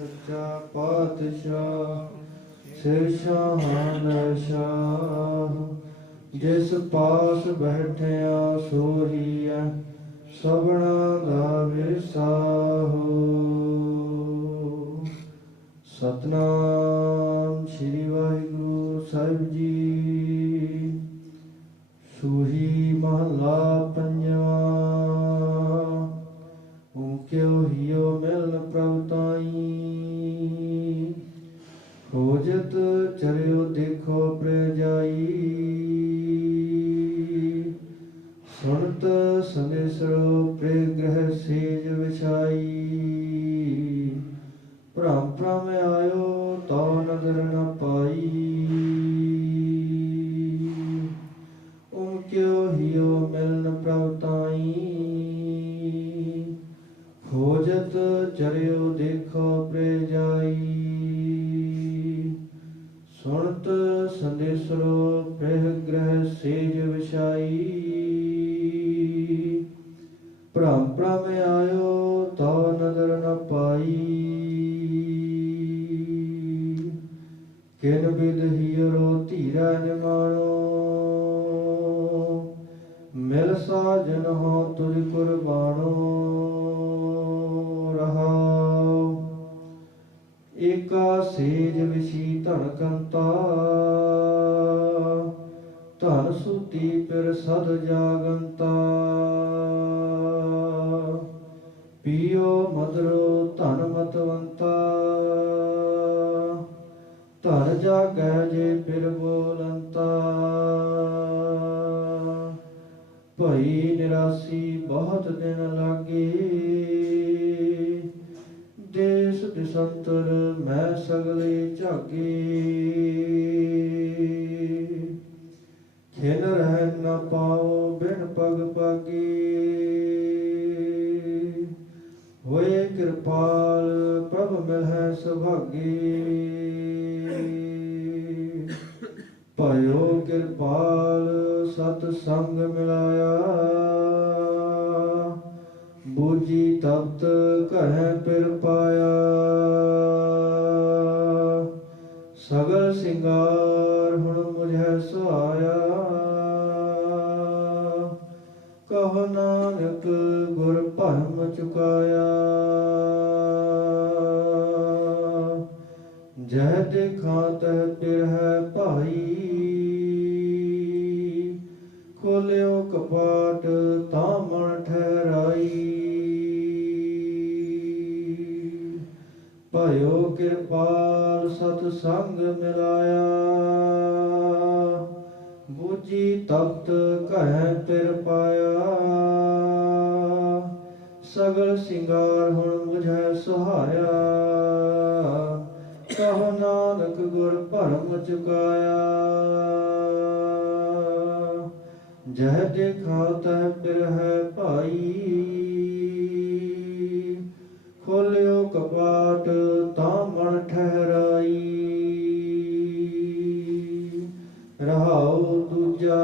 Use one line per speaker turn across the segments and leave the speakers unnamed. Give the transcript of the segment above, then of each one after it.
ਸੱਚਾ ਪਾਤਸ਼ਾਹ ਸਿਰ ਸ਼ਾਹ। ਜਿਸ ਪਾਸ ਬੈਠਿਆ ਸੋਹੀਐ ਸਭਨਾ ਦਾ ਵਿਸਾਹੋ ਸਤਨਾਮ ਸ੍ਰੀ ਵਾਹਿਗੁਰੂ ਸਾਹਿਬ ਜੀ ਓੰਕਿਓ ਹਿਓ ਪ੍ਰਭ ਤਾਈ। ਖੋਜਤ ਚਰਿਓ ਦੇਖੋ ਪ੍ਰੇਜਾਈ। ਸੁਣਤ ਸੰਦੇਸਰੋ ਪ੍ਰੇ ਗ੍ਰਹਿ ਸੇਜ ਵਿਛਾਈ। ਖੋਜਤ ਚਰਿਓ ਦੇਖੋ ਪ੍ਰੇ ਜਾਈ ਸੁਣਤ ਸੰਦੇਸਰੋ ਪ੍ਰਹ ਗ੍ਰਹਿ ਸੇਜ ਵਿਛਾਈ। ਭ੍ਰਮ ਭ੍ਰਮ ਆਇਓ ਤੋ ਨਦਰ ਨ ਪਾਈ। ਕਿਨ ਬਿਦ ਹੀਰੋ ਧੀਰਾ ਨਿਮਾਣੋ ਮਿਲ ਸਾਜਨ ਹੋ ਤੁਝ ਕੁਰਬਾਨੋ ਰਹਾਉ। ਏਕਾ ਸੇਜ ਵਿਸ਼ੀ ਧਨ ਕੰਤਾ। ਧਨ ਸੁਤੀ ਪਿਰ ਸਦ ਜਾਗੰਤਾ। ਪੀਓ ਮਦਰੋ ਧਨ ਮਤਵੰਤਾ। ਧਨ ਜਾਗੈ ਜੇ ਪਿਰ ਬੋਲੰਤਾ। ਭਈ ਨਿਰਾਸੀ ਬਹੁਤ ਦਿਨ ਲਾਗੇ। ਦੇਸ ਦਿਸੰਤਰ ਮੈਂ ਸਗਲੇ ਝਾਗੇ। ਖਿਨ ਰਹਿ ਨਾ ਪਾਉ ਬਿਨ ਪਗ ਪਾਗੇ। ਹੋਏ ਕਿਰਪਾਲ ਪ੍ਰਭ ਮਿਲੈ ਸੁਭਾਗੇ। ਭਇਓ ਸਤ ਸੰਗ ਮਿਲਾਇਆ। ਬੂਜੀ ਤਪਤ ਘਰੈ ਪਿਰ ਪਾਇਆ। ਸਗਲ ਸਿੰਗਾਰ ਹੁਣ ਮੁਝੈ ਸੁਹਾਇਆ। ਕਹ ਨਾਨਕ ਗੁਰ ਭਰਮ ਚੁਕਾਇਆ। ਜਹ ਦੇਖਾਂ ਤਹ ਪਿਰ ਹੈ ਭਾਈ। ਖੋਲਿਓ ਕਪਾਟ ਤਾਂ ਮਨ ਠਹਿਰਾਈ। ਭਇਓ ਕਿਰਪਾਲ ਸਤ ਸੰਗ ਮਿਲਾਇਆ। ਬੂਜੀ ਤਪਤ ਕਹਿ ਪਿਰ ਪਾਇਆ। ਸਗਲ ਸਿੰਗਾਰ ਹੁਣ ਮੁਝੈ ਸੁਹਾਇਆ। ਕਹੋ ਨਾਨਕ ਗੁਰ ਭਰਮ ਚੁਕਾਇਆ। ਜਹ ਦੇਖਾ ਤਹ ਪਿਰ ਭਾਈ। ਖੋਲਿਓ ਕਪਾਟ ਤਾਂ ਮਨ ਠਹਿਰਾਈ। ਰਹਾਉ ਦੂਜਾ,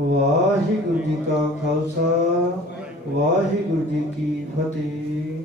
ਵਾਹਿਗੁਰੂ ਜੀ ਕਾ ਖਾਲਸਾ, ਵਾਹਿਗੁਰੂ ਜੀ ਕੀ ਫਤਿਹ।